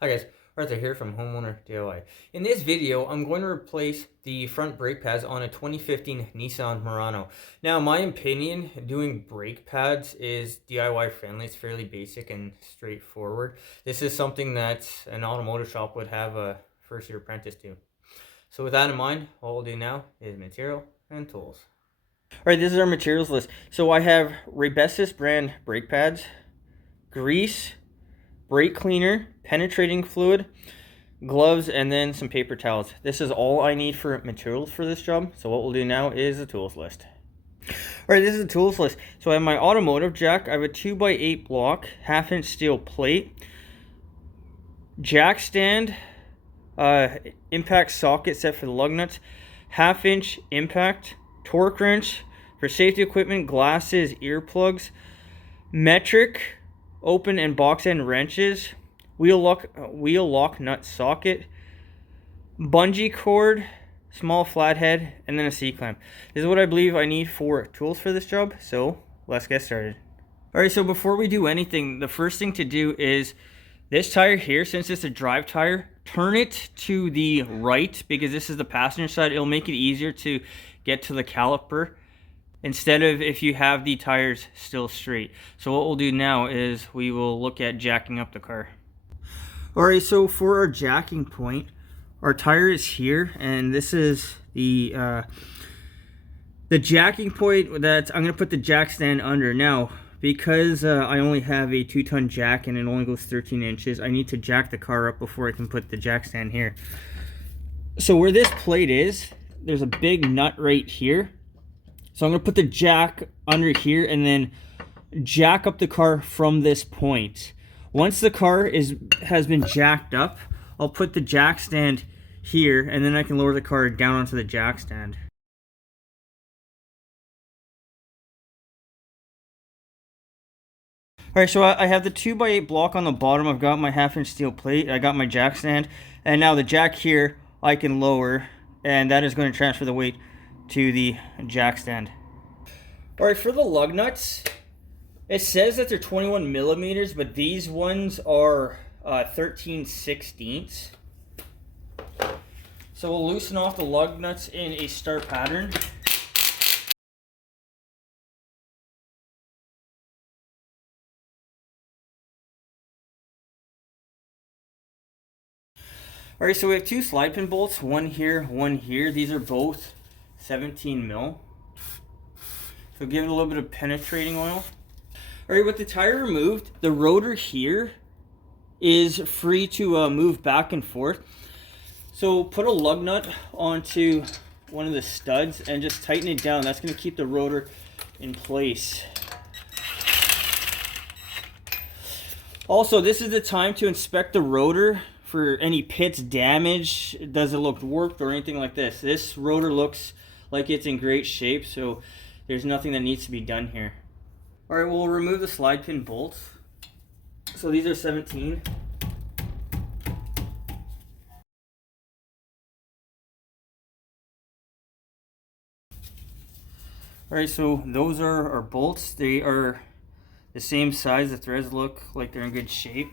Hi guys, Arthur here from Homeowner DIY. In this video, I'm going to replace the front brake pads on a 2015 Nissan Murano. Now, my opinion, doing brake pads is DIY friendly. It's fairly basic and straightforward. This is something that an automotive shop would have a first-year apprentice do. So with that in mind, what we'll do now is material and tools. Alright, this is our materials list. So I have Rebestis brand brake pads, grease, brake cleaner, penetrating fluid, gloves, and then some paper towels. This is all I need for materials for this job. So what we'll do now is the tools list. Alright, this is the tools list. So I have my automotive jack. I have a 2x8 block, 1/2 inch steel plate, jack stand, impact socket set for the lug nuts, 1/2 inch impact, torque wrench for safety equipment, glasses, earplugs, metric, open and box end wrenches, wheel lock nut socket, bungee cord, small flathead, and then a C-clamp. This is what I believe I need for tools for this job, so let's get started. Alright, so before we do anything, the first thing to do is this tire here, since it's a drive tire, turn it to the right because this is the passenger side. It'll make it easier to get to the caliper instead of if you have the tires still straight. So what we'll do now is we will look at jacking up the car. Alright, so for our jacking point, our tire is here, and this is the jacking point that I'm going to put the jack stand under. Now, because I only have a 2-ton jack and it only goes 13 inches, I need to jack the car up before I can put the jack stand here. So where this plate is, there's a big nut right here. So I'm going to put the jack under here and then jack up the car from this point. Once the car has been jacked up, I'll put the jack stand here and then I can lower the car down onto the jack stand. Alright, so I have the 2x8 block on the bottom. I've got my 1/2 inch steel plate. I got my jack stand. And now the jack here I can lower, and that is going to transfer the weight to the jack stand. Alright, for the lug nuts, it says that they're 21 millimeters, but these ones are 13/16. So we'll loosen off the lug nuts in a star pattern. Alright, so we have 2 slide pin bolts, one here, one here. These are both 17 mil. So give it a little bit of penetrating oil. Alright, with the tire removed, the rotor here is free to move back and forth. So put a lug nut onto one of the studs and just tighten it down. That's going to keep the rotor in place. Also, this is the time to inspect the rotor for any pits, damage. Does it look warped or anything like this? This rotor looks like it's in great shape, so there's nothing that needs to be done here. Alright, we'll remove the slide pin bolts. So these are 17. Alright, so those are our bolts. They are the same size. The threads look like they're in good shape.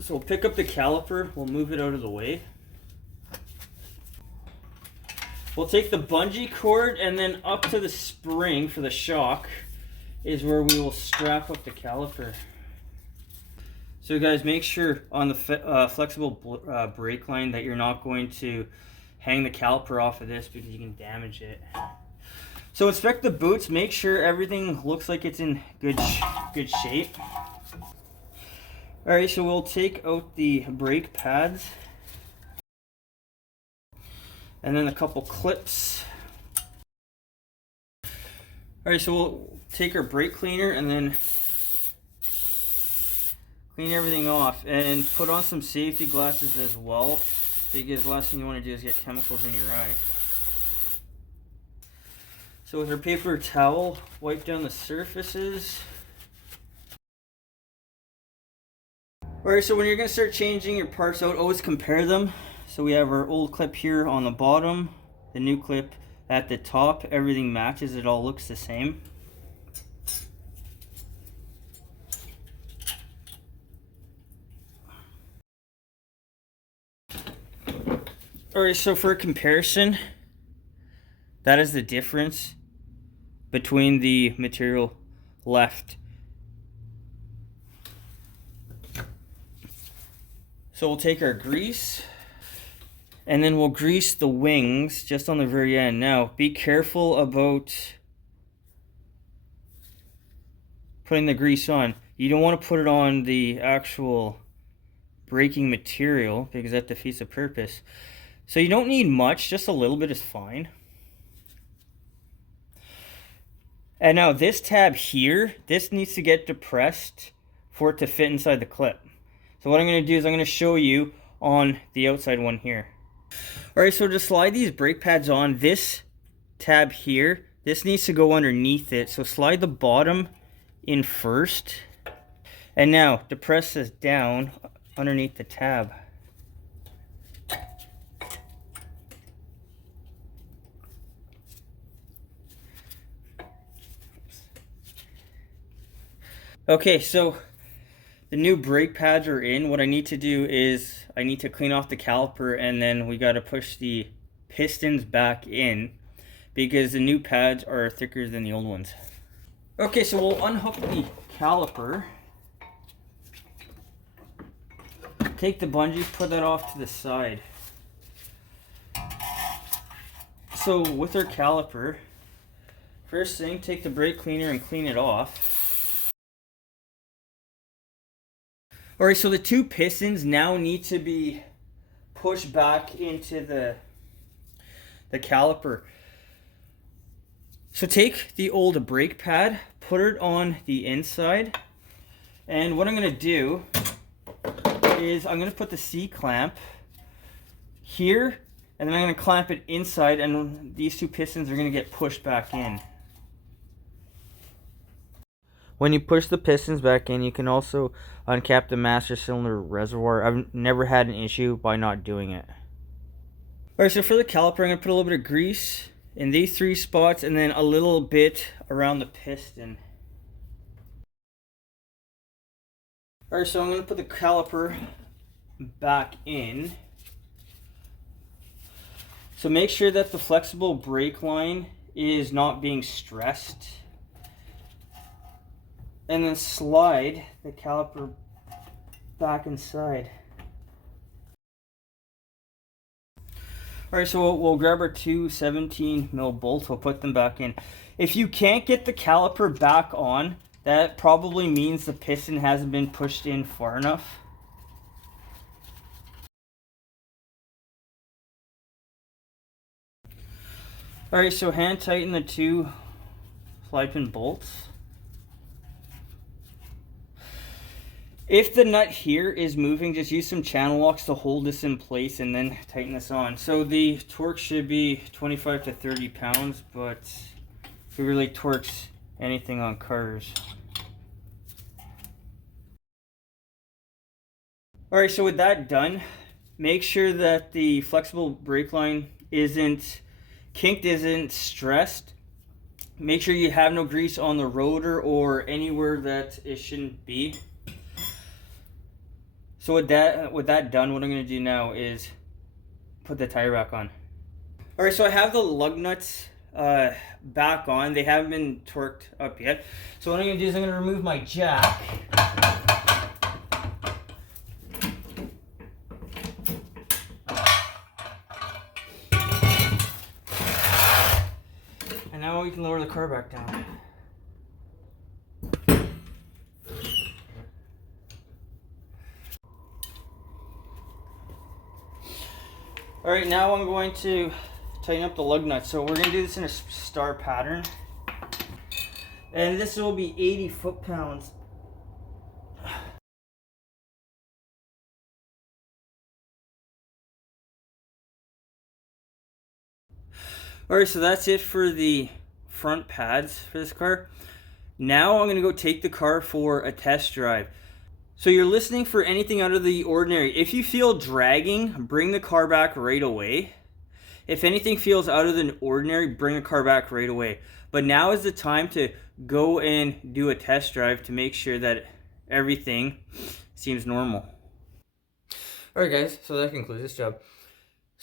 So we'll pick up the caliper, we'll move it out of the way. We'll take the bungee cord and then up to the spring for the shock is where we will strap up the caliper. So guys, make sure on the flexible brake line that you're not going to hang the caliper off of this because you can damage it. So inspect the boots, make sure everything looks like it's in good shape. Alright, so we'll take out the brake pads and then a couple clips. Alright, so we'll take our brake cleaner and then clean everything off and put on some safety glasses as well, because the last thing you want to do is get chemicals in your eye. So with our paper towel, wipe down the surfaces. Alright, so when you're going to start changing your parts out, always compare them. So we have our old clip here on the bottom, the new clip at the top. Everything matches, it all looks the same. Alright, so for a comparison, that is the difference between the material left. So we'll take our grease, and then we'll grease the wings just on the very end. Now, be careful about putting the grease on. You don't want to put it on the actual braking material because that defeats the purpose. So you don't need much, just a little bit is fine. And now this tab here, this needs to get depressed for it to fit inside the clip. So what I'm going to do is I'm going to show you on the outside one here. Alright, so to slide these brake pads on, this tab here, this needs to go underneath it. So slide the bottom in first. And now depress this down underneath the tab. Okay, so the new brake pads are in. What I need to do is I need to clean off the caliper, and then we got to push the pistons back in because the new pads are thicker than the old ones. Okay, so we'll unhook the caliper. Take the bungee, put that off to the side. So with our caliper, first thing, take the brake cleaner and clean it off. Alright, so the two pistons now need to be pushed back into the caliper. So take the old brake pad, put it on the inside, and what I'm going to do is I'm going to put the C-clamp here, and then I'm going to clamp it inside, and these two pistons are going to get pushed back in. When you push the pistons back in, you can also uncap the master cylinder reservoir. I've never had an issue by not doing it. Alright, so for the caliper, I'm going to put a little bit of grease in these three spots and then a little bit around the piston. Alright, so I'm going to put the caliper back in. So make sure that the flexible brake line is not being stressed. And then slide the caliper back inside. Alright, so we'll grab our two 17mm bolts, we'll put them back in. If you can't get the caliper back on, that probably means the piston hasn't been pushed in far enough. Alright, so hand tighten the two slide pin bolts. If the nut here is moving, just use some channel locks to hold this in place and then tighten this on. So the torque should be 25 to 30 pounds, but it really torques anything on cars. Alright, so with that done, make sure that the flexible brake line isn't kinked, isn't stressed. Make sure you have no grease on the rotor or anywhere that it shouldn't be. So with that done, what I'm going to do now is put the tire back on. Alright, so I have the lug nuts back on. They haven't been torqued up yet. So what I'm going to do is I'm going to remove my jack. And now we can lower the car back down. Alright, now I'm going to tighten up the lug nuts. So we're going to do this in a star pattern. And this will be 80 foot-pounds. Alright, so that's it for the front pads for this car. Now I'm going to go take the car for a test drive. So you're listening for anything out of the ordinary. If you feel dragging, bring the car back right away. If anything feels out of the ordinary, bring the car back right away. But now is the time to go and do a test drive to make sure that everything seems normal. Alright guys, so that concludes this job.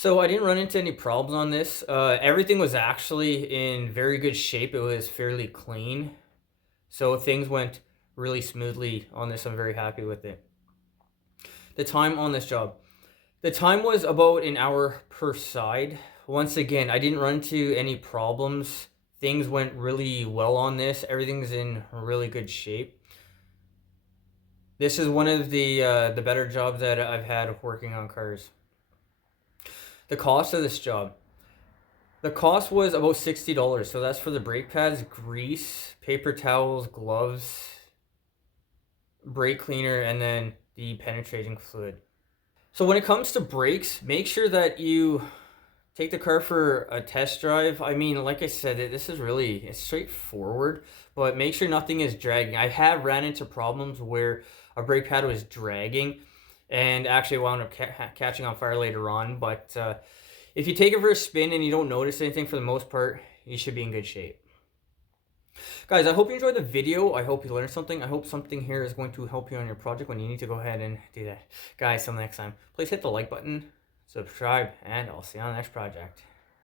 So I didn't run into any problems on this. Everything was actually in very good shape. It was fairly clean. So things went really smoothly on this. I'm very happy with it. The time on this job. The time was about an hour per side. Once again, I didn't run into any problems. Things went really well on this. Everything's in really good shape. This is one of the better jobs that I've had working on cars. The cost of this job. The cost was about $60. So that's for the brake pads, grease, paper towels, gloves, brake cleaner, and then the penetrating fluid. So when it comes to brakes, make sure that you take the car for a test drive. I mean, like I said, this is really, it's straightforward, but make sure nothing is dragging. I have ran into problems where a brake pad was dragging and actually wound up catching on fire later on. But if you take it for a spin and you don't notice anything, for the most part, you should be in good shape. Guys, I hope you enjoyed the video. I hope you learned something. I hope something here is going to help you on your project when you need to go ahead and do that. Guys, till next time, please hit the like button, subscribe, and I'll see you on the next project.